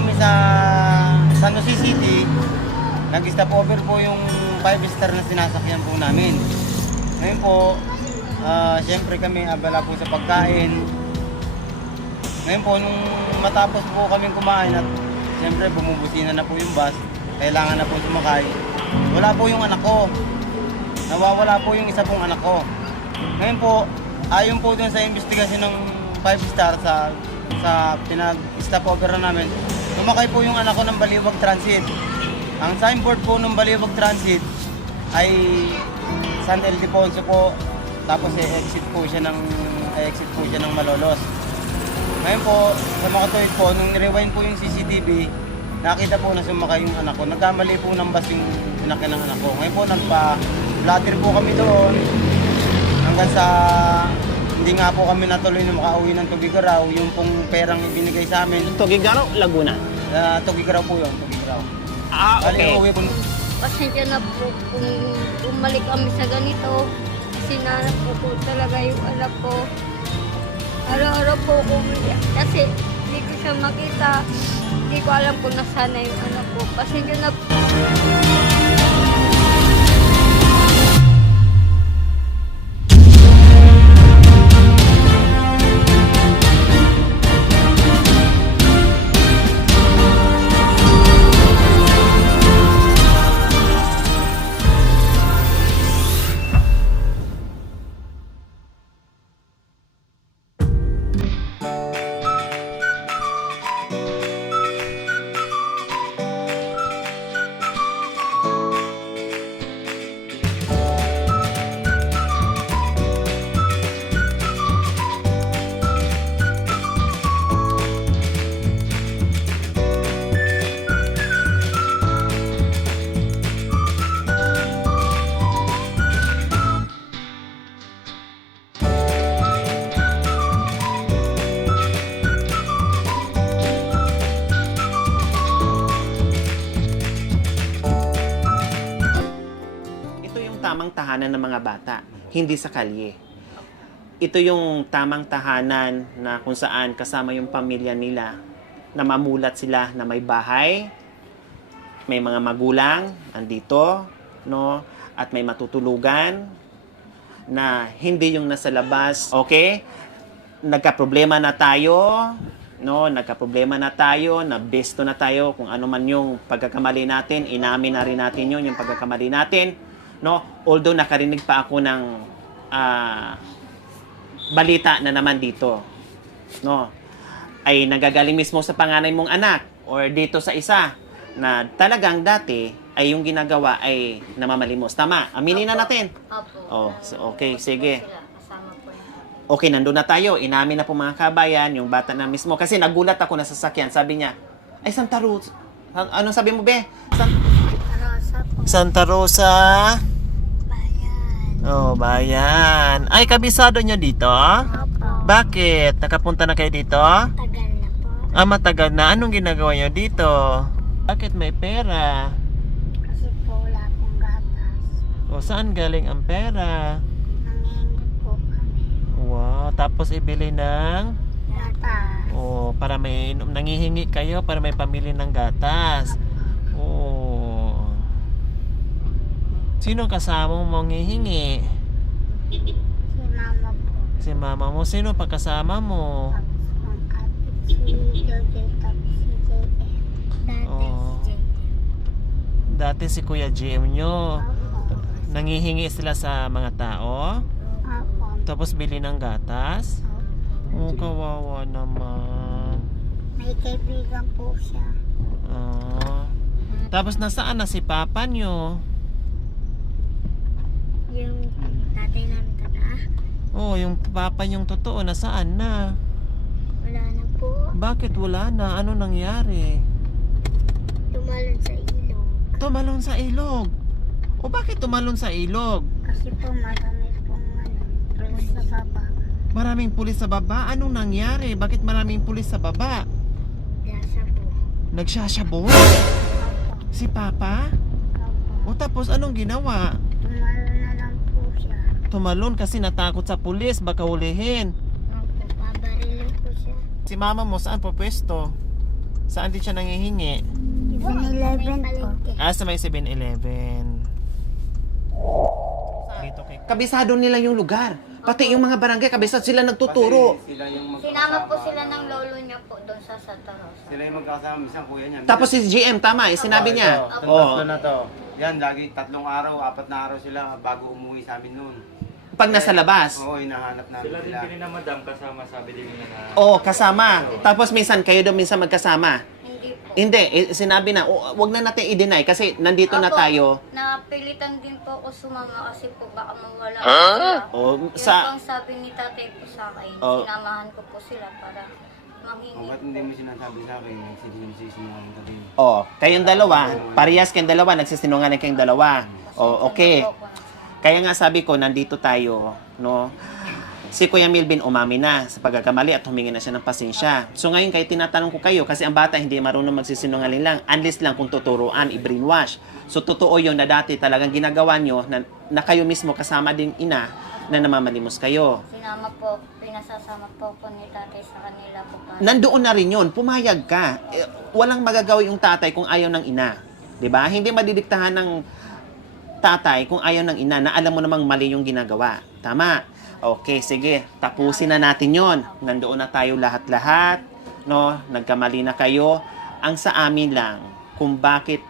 kami sa San Jose City, nag-stop over po yung 5-star na sinasakyan po namin. Ngayon po, siyempre kami abala po sa pagkain. Ngayon po, nung matapos po kami kumain at siyempre bumubusina na po yung bus, kailangan na po sumakay. Wala po yung anak ko. Nawawala po yung isa pong anak ko. Ngayon po, ayon po dun sa investigasyon ng 5-star sa pinag-stop over na namin, tumakay po yung anak ko ng Baliwag Transit. Ang signboard po ng Baliwag Transit ay San Ildefonso po, tapos exit po siya ng Malolos. Ngayon po, sa makatuwid po, nung rewind po yung CCTV, nakita po na sumakay yung anak ko. Nagkamali po ng bus yung pinakyan ng anak ko. Ngayon po, nagpa-blatter po kami doon hanggang sa hindi nga po kami natuloy na makauwi ng Tugigaraw. Yung pong perang ibinigay sa amin. Tugigaraw, Laguna. Tugigaraw po yun, Tugigaraw. Okay. Uwi po. Pasensya na po kung umalik kami sa ganito. Kasi nanap po talaga yung anak ko. Araw-araw po ako umiyak. Kasi hindi ko siya makita. Hindi ko alam kung nasaan na yung anak ko. Pasensya na po. Tamang tahanan ng mga bata, hindi sa kalye. Ito yung tamang tahanan na kung saan kasama yung pamilya nila, na mamulat sila na may bahay, may mga magulang andito, no? At may matutulugan na hindi yung nasa labas. Okay? Nagka-problema na tayo, no? Nagka-problema na tayo, nabesto na tayo kung ano man yung pagkakamali natin, inamin na rin natin yun, yung pagkakamali natin. No, although nakarinig pa ako ng balita na naman dito, no, ay nagagaling mismo sa panganay mong anak or dito sa isa na talagang dati ay yung ginagawa ay namamalimos. Tama, aminin na natin. Opo. Oh, so, okay, sige. Kasama po yun. Okay, nandun na tayo. Inamin na po mga kabayan, yung bata na mismo. Kasi nagulat ako na sasakyan. Sabi niya, ay Santa Rosa. Anong sabi mo, be? Rosa po. Santa Rosa. Bayan. Oh, bayan. Ay, kabisado nyo dito? Opo. Bakit? Nakapunta na kayo dito? Tagal na po. Ah, matagal na. Anong ginagawa nyo dito? Bakit may pera? Kasi po wala pong gatas. O, saan galing ang pera? Nangingi po kami. Wow, tapos ibili ng... Gatas. Oh, para may nangihingi kayo para may pamili ng gatas. Oh. Sino kasama mo manghihingi? Si mama po. Si mama mo. Sino pa kasama mo? Tapos ang ate si Jojo. Tapos si JM. Dati Oh. si JM. Dati si Kuya GM nyo. Opo. Nangihingi sila sa mga tao. Opo. Tapos bili ng gatas. Oh, Opo. kawawa naman. May kaibigan po siya. Ah. Tapos nasaan na si papa nyo? Yung tatay namin tata. Oh, yung papa nyong totoo, nasaan na? Wala na po. Bakit wala na? Ano nangyari? Tumalon sa ilog. Tumalon sa ilog. O bakit tumalon sa ilog? Kasi po marami pong pulis sa baba. Maraming pulis sa baba? Anong nangyari? Bakit maraming pulis sa baba? Gasa po. Nagsasyabo? Opo. Si papa? Opo. O tapos anong ginawa? Tumalon na lang po siya. Tumalon kasi natakot sa pulis, baka hulihin. Opo. Pabarilin po siya. Si mama mo saan po pwesto? Saan din siya nangihingi? 7-Eleven po. Sa may 7-Eleven. Dito kay... Kabisado nila yung lugar. Pati yung mga barangay, kabisado sila nagtuturo. Kasi sila yung Sinama po sila ng lolo niya po doon sa Santa Rosa. Sila yung magkakasama, minsan kuya niya. Tapos si GM, tama, sinabi niya. Tatlo na to. Yan, lagi 3 araw, 4 na araw sila bago umuwi sa amin noon. Pag nasa labas. Oo, hinahanap namin Sila din sila. din na madam kasama, sabi din nila na Kasama. Tapos minsan kayo daw minsan magkasama. Hindi po. Hindi, sinabi na, wag na natin i-deny kasi nandito na Opo, tayo. Napilitan din po ako sumama kasi po baka mawala sila. Yun Sa ang sabi ni tatay po sa akin. Oh. Sinamahan ko po sila para O, manghingi ba't hindi mo sinasabi sa akin? Nagsisinungaling ka din. kayong dalawa, parehas kayong dalawa, nagsisinungaling kayong dalawa. Okay. po ako ng- Kaya nga sabi ko, nandito tayo, no? Si Kuya Milvin umami na sa pagkakamali at humingi na siya ng pasensya. So ngayon kayo tinatanong ko kayo kasi ang bata hindi marunong magsisinungaling lang unless lang kung tuturuan, i-brainwash. So totoo yun na dati talagang ginagawa nyo na kayo mismo kasama din ina na namamalimos kayo. Sinama po, pinasasama po ko ni tatay sa kanila po. Nandoon na rin yun, pumayag ka. Walang magagawa yung tatay kung ayaw ng ina. 'Di ba? Hindi madidiktahan ng tatay kung ayaw ng ina na alam mo namang mali yung ginagawa. Tama? Okay, sige. Tapusin na natin yon. Nandoon na tayo lahat-lahat. No? Nagkamali na kayo. Ang sa amin lang, kung bakit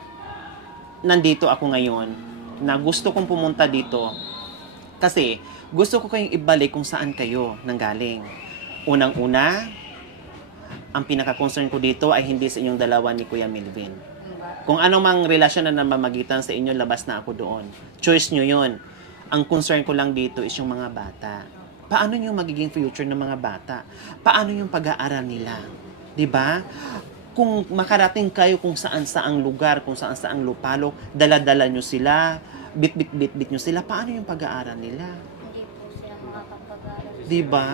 nandito ako ngayon, na gusto kong pumunta dito, kasi gusto ko kayong ibalik kung saan kayo nanggaling. Unang-una, ang pinaka-concern ko dito ay hindi sa inyong dalawa ni Kuya Milvin. Kung ano mang relasyon na namamagitan sa inyo, labas na ako doon. Choice nyo yun. Ang concern ko lang dito is yung mga bata. Paano yung magiging future ng mga bata? Paano yung pag-aaral nila? 'Di ba? Kung makarating kayo kung saan-saang lugar, kung saan-saang lupalok, dala-dala nyo sila, bit-bit nyo sila, paano yung pag-aaral nila? Hindi po sila makakapag-aral. 'Di ba?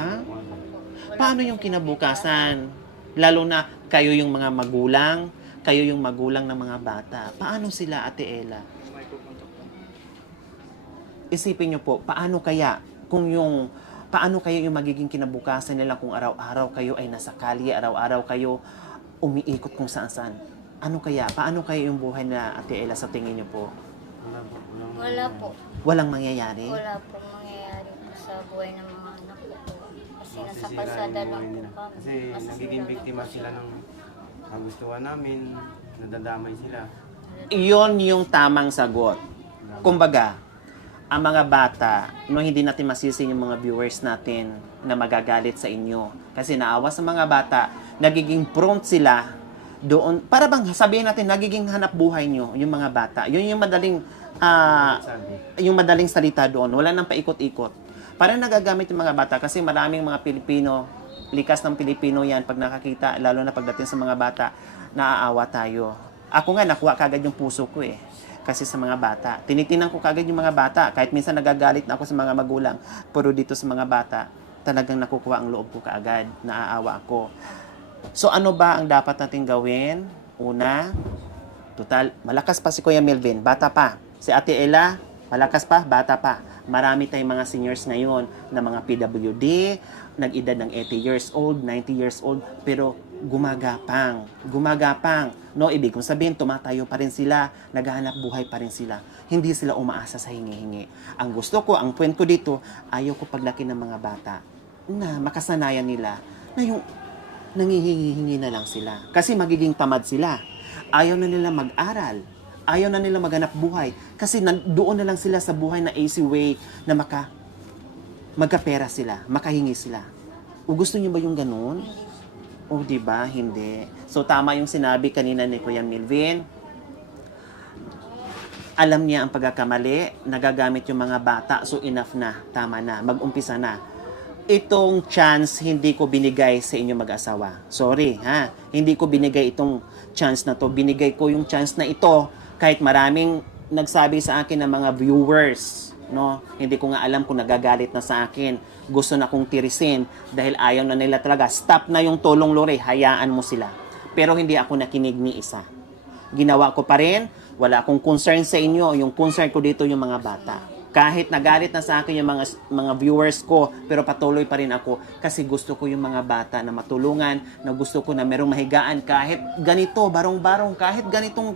Paano yung kinabukasan? Lalo na kayo yung mga magulang, kayo yung magulang ng mga bata. Paano sila, Ate Ella? Isipin nyo po, paano kaya yung magiging kinabukasan nila kung araw-araw kayo ay nasa kalye, araw-araw kayo umiikot kung saan-saan. Ano kaya? Paano kaya yung buhay na Ate Ella sa tingin nyo po? Wala po. Walang mangyayari? Wala po mangyayari po sa buhay ng mga anak ko po. Kasi nasa Masisira kalsada yung lang buhay po nila. kami. Kasi Masisira nagiging lang biktima po sila ng kagustuhan namin, nadadamay sila. Iyon yung tamang sagot. Kumbaga, ang mga bata, no, hindi natin masisi yung mga viewers natin na magagalit sa inyo. Kasi naawa sa mga bata, nagiging prompt sila doon. Para bang sabihin natin, nagiging hanap buhay nyo, yung mga bata. Yun yung madaling salita doon. Wala nang paikot-ikot. Parang nagagamit yung mga bata kasi maraming mga Pilipino, likas ng Pilipino yan, pag nakakita, lalo na pagdating sa mga bata, naaawa tayo. Ako nga, nakuha kagad yung puso ko eh. Kasi sa mga bata. Tinitinan ko kagad yung mga bata. Kahit minsan nagagalit na ako sa mga magulang. Pero dito sa mga bata, talagang nakukuha ang loob ko kaagad. Naaawa ako. So ano ba ang dapat natin gawin? Una, total, malakas pa si Kuya Melvin. Bata pa. Si Ate Ella, malakas pa, bata pa. Marami tayong mga seniors ngayon na mga PWD, nag-edad ng 80 years old, 90 years old, pero gumagapang. No, ibig kong sabihin, tumatayo pa rin sila, naghahanap buhay pa rin sila. Hindi sila umaasa sa hingi-hingi. Ang gusto ko, ang point ko dito, ayaw ko paglaki ng mga bata na makasanayan nila na yung nangihingi na lang sila. Kasi magiging tamad sila. Ayaw na nila mag-aral. Ayaw na nila maghanap buhay. Kasi doon na lang sila sa buhay na easy way na magkapera sila, makahingi sila. O gusto niyo ba yung ganun? O di ba? Hindi. So tama yung sinabi kanina ni Kuya Milvin. Alam niya ang pagkakamali, nagagamit yung mga bata, so enough na, tama na, mag-umpisa na. Itong chance hindi ko binigay sa inyo mag-asawa. Sorry, ha? Hindi ko binigay itong chance na to. Binigay ko yung chance na ito kahit maraming nagsabi sa akin ng mga viewers, no? Hindi ko nga alam kung nagagalit na sa akin. Gusto na kong tirisin dahil ayaw na nila talaga. Stop na yung tulong, Lore. Hayaan mo sila. Pero hindi ako nakinig ni isa. Ginawa ko pa rin. Wala akong concern sa inyo. Yung concern ko dito yung mga bata. Kahit nagalit na sa akin yung mga viewers ko, pero patuloy pa rin ako kasi gusto ko yung mga bata na matulungan, na gusto ko na merong mahigaan kahit ganito, barong-barong, kahit ganitong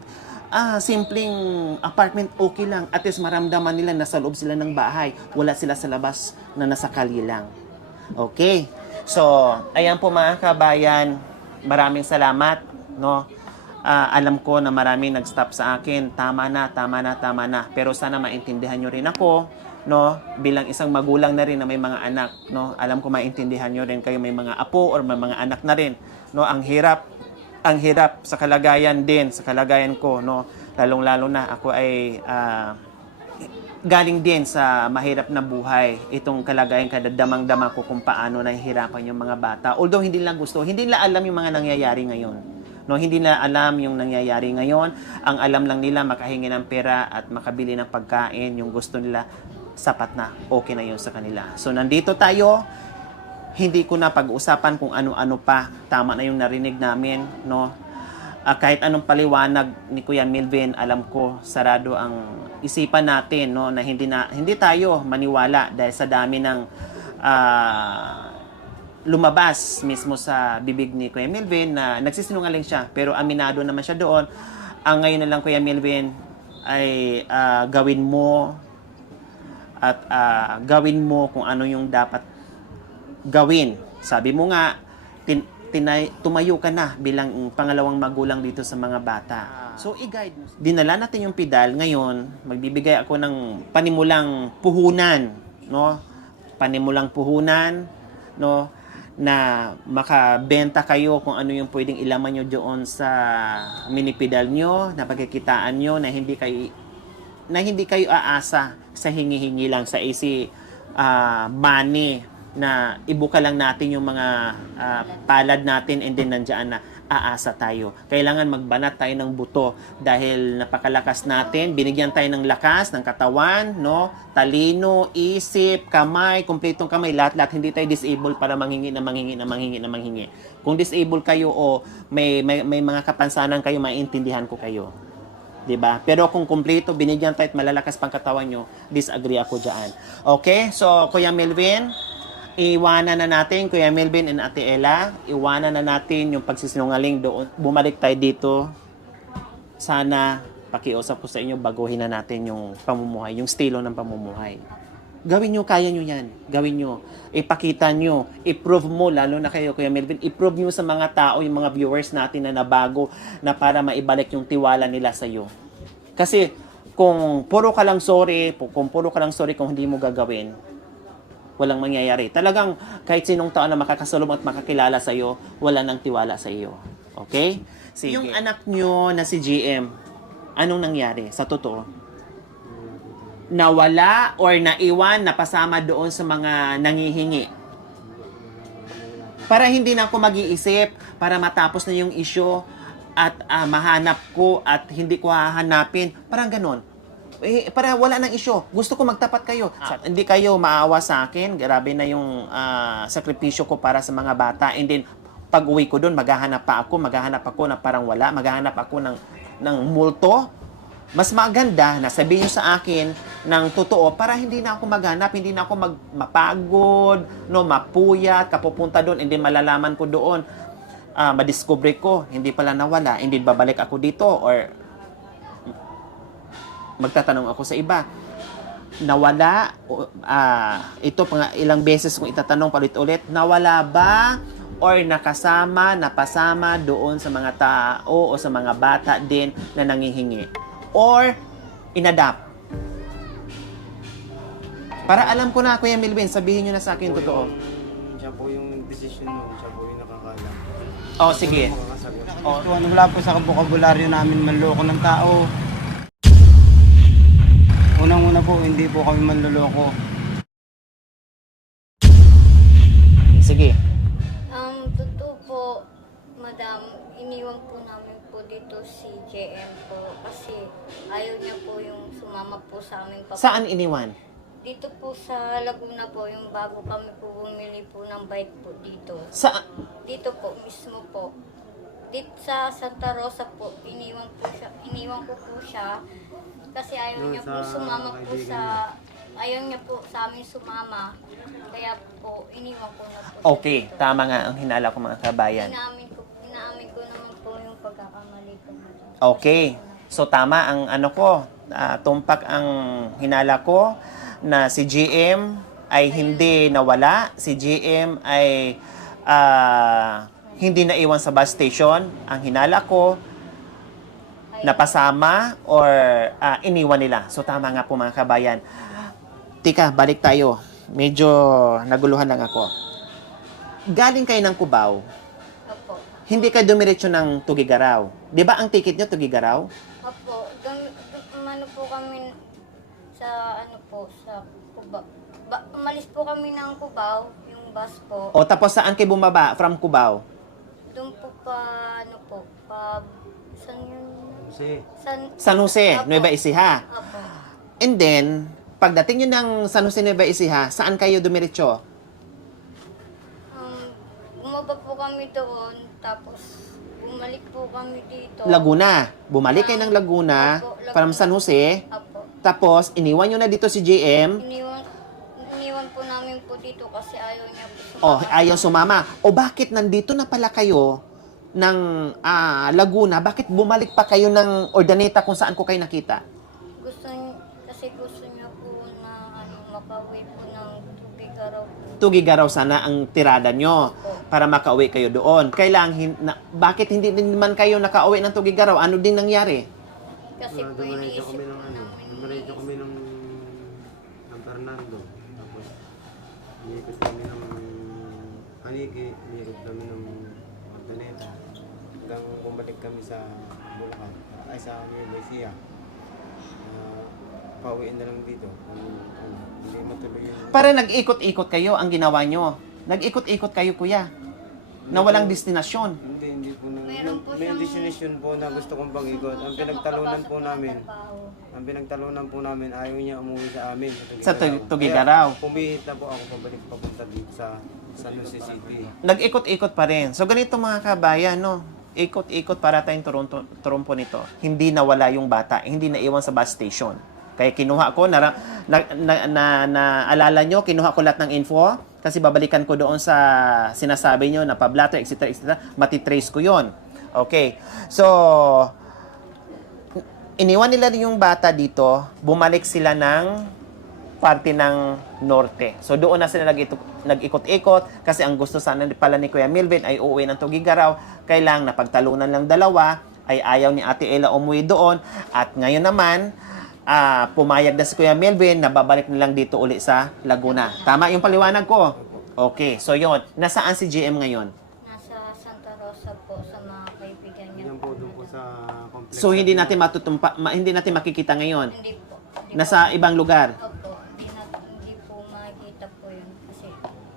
simpleng apartment, okay lang. At least maramdaman nila na sa loob sila ng bahay, wala sila sa labas na nasa kalye lang. Okay? So, ayan po mga kabayan, maraming salamat, no? Alam ko na maraming nag-stop sa akin. Tama na. Pero sana maintindihan nyo rin ako, no? Bilang isang magulang na rin na may mga anak, no? Alam ko maintindihan nyo rin kayo may mga apo or may mga anak na rin, no? Ang hirap sa kalagayan din, sa kalagayan ko, no? Lalong-lalo na ako ay galing din sa mahirap na buhay. Itong kalagayan, kadadamang-dama ko kung paano nahihirapan yung mga bata. Although hindi nila alam yung mga nangyayari ngayon. No, hindi na alam yung nangyayari ngayon. Ang alam lang nila makahingi ng pera at makabili ng pagkain, yung gusto nila sapat na, okay na yun sa kanila. So nandito tayo, hindi ko na pag-uusapan kung ano-ano pa. Tama na yung narinig namin, no? Kahit anong paliwanag ni Kuya Melvin, alam ko sarado ang isipan natin, no, na hindi tayo maniwala dahil sa dami ng lumabas mismo sa bibig ni Kuya Melvin na nagsisinungaling siya, pero aminado naman siya doon. Ang ngayon na lang, Kuya Melvin, ay gawin mo kung ano yung dapat gawin. Sabi mo nga, tumayo ka na bilang pangalawang magulang dito sa mga bata. So, i-guide mo. Dinala natin yung pedal. Ngayon, magbibigay ako ng panimulang puhunan, no? Panimulang puhunan, no? Na makabenta kayo kung ano yung pwedeng ilaman nyo doon sa mini pedal nyo, na pagkikitaan nyo, na hindi kayo aasa sa hingi-hingi lang, sa easy money, na ibuka lang natin yung mga palad natin and then nandiyan na aasa tayo. Kailangan magbanat tayo ng buto dahil napakalakas natin. Binigyan tayo ng lakas ng katawan, no? Talino, isip, kamay, kumpletong kamay, lahat-lahat. Hindi tayo disabled para manghingi. Kung disabled kayo o may mga kapansanan kayo, maintindihan ko kayo. 'Di ba? Pero kung kumpleto, binigyan tayo at malalakas pang katawan nyo, disagree ako diyan. Okay? So, Kuya Melvin, iwanan na natin, Kuya Melvin and Ate Ella, iwanan na natin yung pagsisinungaling doon. Bumalik tayo dito. Sana, pakiusap ko sa inyo, baguhin na natin yung pamumuhay, yung estilo ng pamumuhay. Gawin nyo, kaya nyo yan. Gawin nyo. Ipakita nyo. I-prove mo, lalo na kayo, Kuya Melvin, i-prove nyo sa mga tao, yung mga viewers natin na nabago, na para maibalik yung tiwala nila sa iyo. Kasi, kung puro ka lang sorry, kung hindi mo gagawin, walang mangyayari. Talagang kahit sinong tao na makakasalubong at makakilala sa iyo, wala nang tiwala sa iyo. Okay? Sige. Yung anak nyo na si GM, anong nangyari sa totoo? Nawala or naiwan, napasama doon sa mga nangihingi? Para hindi na ako mag-iisip, para matapos na yung issue at mahanap ko at hindi ko hahanapin. Parang ganon. Para wala ng issue. Gusto ko magtapat kayo. Hindi kayo maawa sa akin. Grabe na yung sakripisyo ko para sa mga bata. And then, pag uwi ko doon, maghahanap ako na parang wala. Maghahanap ako ng multo. Mas maganda na sabihin nyo sa akin ng totoo para hindi na ako maghanap, hindi na ako mapagod, no, mapuyat, kapupunta doon, and then malalaman ko doon, madiscover ko, hindi pala nawala, and then babalik ako dito, or magtatanong ako sa iba, nawala, ito ilang beses kong itatanong palit-ulit, nawala ba or napasama doon sa mga tao o sa mga bata din na nangihingi? Or inadapt? Para alam ko na, Kuya Melvin, sabihin nyo na sa akin totoo. Siya po yung decision mo, siya po yung nakakalam. Oh, sige. Wala po sa kabukabularyo namin manloko ng tao. Unang-una po, hindi po kami manloloko. Sige. Totoo po, madam, iniwan po namin po dito si JM po kasi ayaw niya po yung sumama po sa amin. Saan iniwan? Dito po sa Laguna po, yung bago kami po bumili po ng bike po dito. Dito po, mismo po. Dito sa Santa Rosa po, iniwan ko po siya kasi ayaw niya po sumama po sa ayaw niya po sa amin sumama. Kaya po, iniwan ko na po. Okay, tama nga ang hinala ko mga kabayan. Inaamin ko naman po yung pagkakamali ko. Okay. So tama ang ano ko, tumpak ang hinala ko na si GM ay hindi nawala, si GM ay hindi naiwan sa bus station. Ang hinala ko, napasama or iniwan nila. So tama nga po mga kabayan. Tika, balik tayo. Medyo naguluhan lang ako. Galing kayo ng Cubao, Opo. hindi ka dumiretso ng Tugigaraw. Di ba ang ticket nyo Tugigaraw? Opo. Umano po kami sa sa Cubao. Umalis po kami ng Cubao, yung bus po. O tapos saan kayo bumaba from Cubao? Doon po saan yun? Kasi, San Jose, Opo. Nueva Ecija. Opo. And then, pagdating nyo ng San Jose, Nueva Ecija, saan kayo dumiretso? Bumaba po kami doon, tapos bumalik po kami dito. Laguna. Bumalik kayo ng Laguna, Opo, Laguna. from San Jose. Opo. Tapos, iniwan nyo na dito si JM. Iniwan po namin po dito kasi ayaw niya po sumama. Oh, ayaw sumama. O bakit nandito na pala kayo ng Laguna? Bakit bumalik pa kayo ng Ordaneta kung saan ko kayo nakita? Gusto niya po na makauwi po ng Tugigaraw. Tugigaraw sana ang tirada nyo para makauwi kayo doon. Bakit hindi din man kayo nakauwi ng Tugigaraw? Ano din nangyari? Kasi po iniisip po namin. dumiretso kami ng Fernando. Tapos, iniikot kami ng Aniki, iniikot kami ng Ordaneta. Hanggang bumalik kami sa Bulacan, ay sa Nueva Ecija. Pauwiin na lang dito. Hindi matuloy yung... Para nag-ikot-ikot kayo ang ginawa nyo. Nag-ikot-ikot kayo, kuya. Na walang destinasyon. Hindi po na... Meron po May siyang- destination po na gusto kong pag-ikot. Ang pinagtalunan po namin, ayaw niya umuwi sa amin. Sa Tugigaraw. Kaya pumihit na po ako pabalik papunta dito sa San Jose City. Nag-ikot-ikot pa rin. So, ganito mga kabayan, no? Ikot-ikot para tayong turumpo nito. Hindi nawala yung bata. Hindi naiwan sa bus station. Kaya kinuha ko, naalala nyo, kinuha ko lahat ng info kasi babalikan ko doon sa sinasabi nyo na pablatter, etc. Matitrace ko yon. Okay. So, iniwan nila yung bata dito, bumalik sila ng parte ng norte. So, doon na sila nag-ikot-ikot kasi ang gusto sana pala ni Kuya Milvin ay uuwi ng Tugigaraw. Kailang napagtalunan lang dalawa, ay ayaw ni Ate Ella umuwi doon. At ngayon naman, pumayag na si Kuya Melvin na babalik na lang dito uli sa Laguna. Tama yung paliwanag ko? Okay, so yon. Nasaan si GM ngayon? Nasa Santa Rosa po sa mga kaibigan niya. Yan po doon po sa complex. So hindi natin hindi natin makikita ngayon. Hindi po. Nasa ibang lugar. Opo. Hindi po makikita po yun. Kasi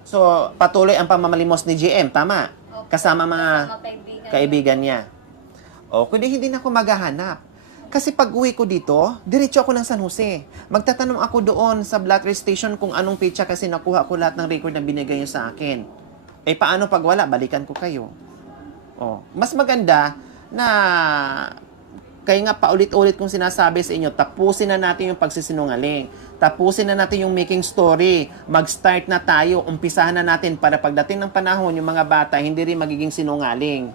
So patuloy ang pamamalimos ni GM, tama? opo, Kasama mga kaibigan kaibigan niya. O, kundi hindi na ako maghahanap. Kasi pag uwi ko dito, diretso ako ng San Jose. Magtatanong ako doon sa Blatter Station kung anong pizza kasi nakuha ko lahat ng record na binigay niyo sa akin. Eh, paano pag wala? Balikan ko kayo. Oh, mas maganda na kaya nga paulit-ulit kong sinasabi sa inyo, tapusin na natin yung pagsisinungaling. Tapusin na natin yung making story. Mag-start na tayo. Umpisahan na natin para pagdating ng panahon, yung mga bata hindi rin magiging sinungaling.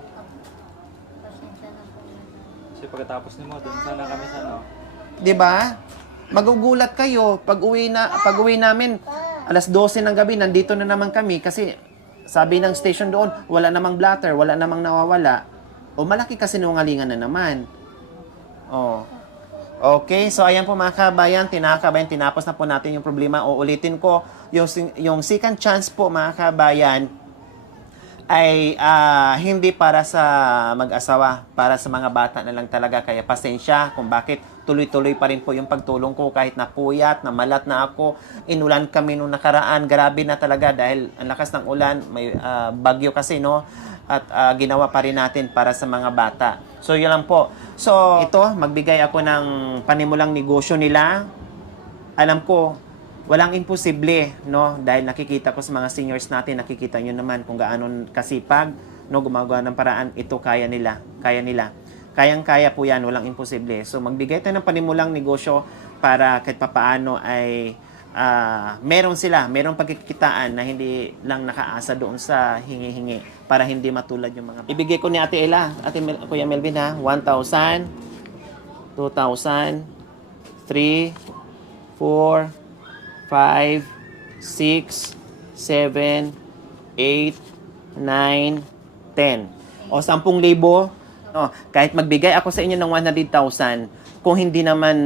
Pasensya na po. Kasi pagkatapos nimo, dun sana kami sa ano. 'Di ba? Magugulat kayo pag uwi namin alas 12 ng gabi nandito na naman kami kasi sabi ng station doon wala namang blatter, wala namang nawawala. O malaki kasinungalingan na naman. Oh. Okay, so ayan po mga kabayan, tinapos na po natin yung problema. O ulitin ko, yung second chance po mga kabayan ay hindi para sa mag-asawa, para sa mga bata na lang talaga. Kaya pasensya kung bakit tuloy-tuloy pa rin po yung pagtulong ko kahit napuyat, namalat na ako. Inulan kami nung nakaraan, grabe na talaga dahil ang lakas ng ulan, may bagyo kasi, no? At ginawa pa rin natin para sa mga bata. So, yun lang po. So, ito, magbigay ako ng panimulang negosyo nila. Alam ko, walang imposible, no? Dahil nakikita ko sa mga seniors natin, nakikita nyo naman kung gaano kasipag, no? Gumagawa ng paraan, ito kaya nila. Kayang-kaya po yan, walang imposible. So, magbigay tayo ng panimulang negosyo para kahit papaano ay merong pagkikitaan na hindi lang nakaasa doon sa hingi-hingi para hindi matulad yung mga ibigay ko ni Ate Ella, Kuya Melvin ha, 1,000, 2,000, 3, 4, 5, 6, 7, 8, 9, 10. O 10,000. No, kahit magbigay ako sa inyo ng 100,000, kung hindi naman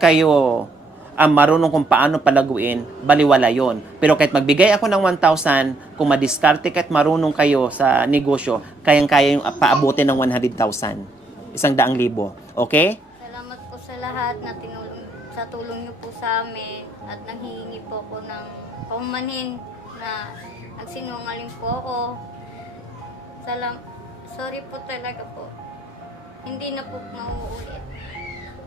kayo marunong kung paano palaguin, baliwala yon. Pero kahit magbigay ako ng 1,000, kung madiskarte kahit marunong kayo sa negosyo, kayang-kaya yung paabutin ng 100,000. 100,000. Okay? Salamat po sa lahat na sa tulong niyo po sa amin at nanghihingi po ako ng paumanhin na nagsinungaling po ako. Sorry po talaga po. Hindi na po mauulit.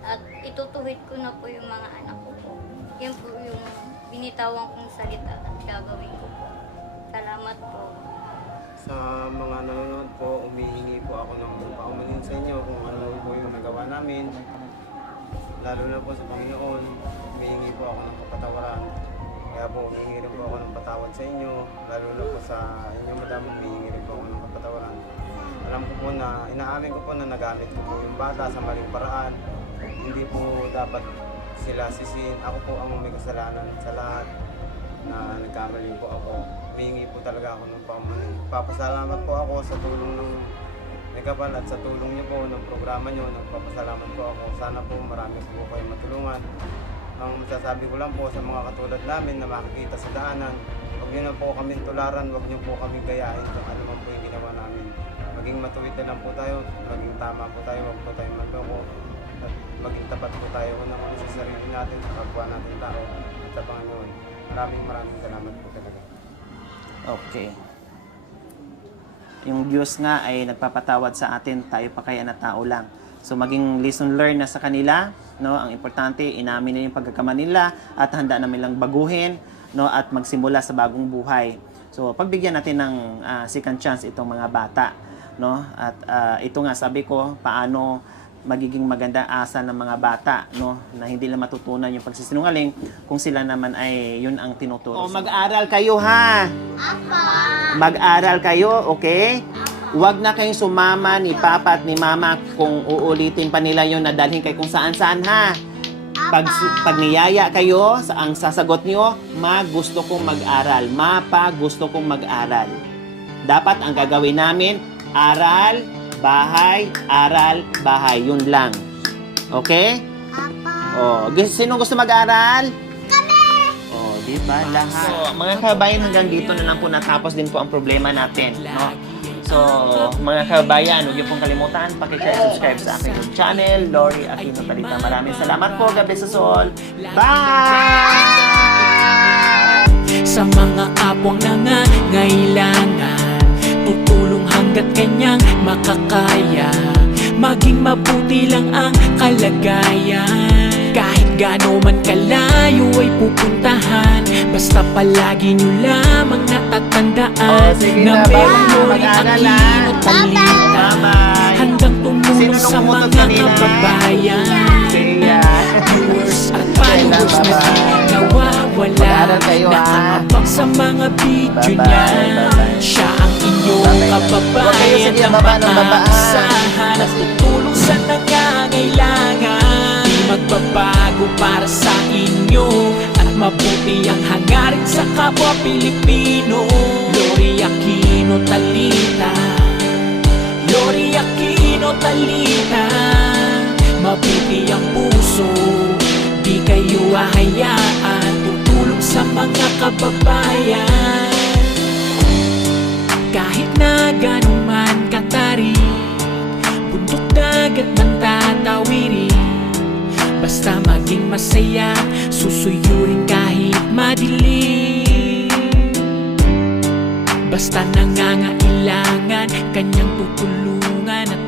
At itutuhid ko na po yung mga anak ko po. Yan po yung binitawan kong salita at gagawin ko po. Salamat po. Sa mga nanonood po, umihingi po ako ng paumanhin sa inyo kung ano po yung nagawa namin. Lalo na po sa Panginoon, umihingi po ako ng kapatawaran. Kaya po, umihingi rin po ako ng patawad sa inyo. Lalo na po sa inyo, madam, umihingi rin po ako ng kapatawaran. Alam ko po na, inaamin ko po na nagamit ko po yung bata sa maling paraan. Hindi po dapat sila sisihin. Ako po ang may kasalanan sa lahat na nagkamali po ako. Humingi po talaga ako ng paumanhin. Papasalamat po ako sa tulong ng Megapal at sa tulong niyo po ng programa niyo. Nagpapasalamat po ako. Sana po marami po kayo matulungan. Ang masasabi ko lang po sa mga katulad namin na makikita sa daanan, huwag niyo na po kami tularan, huwag niyo po kami gayahin kung ano man po yung ginawa namin. Maging matuwid na lang po tayo, maging tama po tayo, huwag po tayo manloko. At maging tapat po tayo unang-una sa sarili natin, sa kapwa natin tao at sa Panginoon. Maraming salamat po talaga. Okay. Yung Diyos nga ay nagpapatawad sa atin, tayo pa kaya na tao lang. So maging lesson learned na sa kanila, no? Ang importante, inamin na yung pagkakamali nila at handa na nilang baguhin, no? At magsimula sa bagong buhay. So pagbigyan natin ng second chance itong mga bata, no? At ito nga sabi ko, paano magiging maganda asa ng mga bata, no, na hindi lang matutunan yung pagsisinungaling kung sila naman ay yun ang tinuturo. O mag-aral kayo ha. Mag-aral kayo, okay? Huwag na kayong sumama ni Papa at ni Mama kung uulitin pa nila yun na dalhin kayo kung saan-saan ha. Pag niyaya kayo, ang sasagot nyo, Ma, gusto kong mag-aral. Ma, Pa, gusto kong mag-aral. Dapat ang gagawin namin, aral, aral, bahay. Yun lang. Okay? Oh, sino gusto mag-aral? Kami! Oh, di ba? Lahat. So, mga kabayan, hanggang dito na lang po natapos din po ang problema natin. No? So, mga kabayan, huwag niyo pong kalimutan, pakishare at subscribe sa aking channel, Lori Aquino Talita. Maraming salamat po. God bless us all. Bye! Sa mga apong nangangailangan, tutulong hanggat kanyang makakaya. Maging mabuti lang ang kalagayan. Kahit gaano man kalayo ay pupuntahan, basta palagi nyo lamang natatandaan na merong Lori Aquino Talita, handang tumulong sa mga kababayan. Viewers at followers na di nawawala, nakaabang sa mga video niya. Siya ang inyong kababayan na maaasahan at tutulong sa nangangailangan. Di magbabago para sa inyo at mabuti ang hangarin sa kapwa Pilipino. Lori Aquino Talita, Lori Aquino Talita. Mabuti ang puso, di kayo hahayaan, tutulong sa mga kababayan. Kahit na gano'n man katarik, bundok dagat man tatawirin, basta maging masaya, susuyurin kahit madilim. Basta nangangailangan, kanyang tutulungan at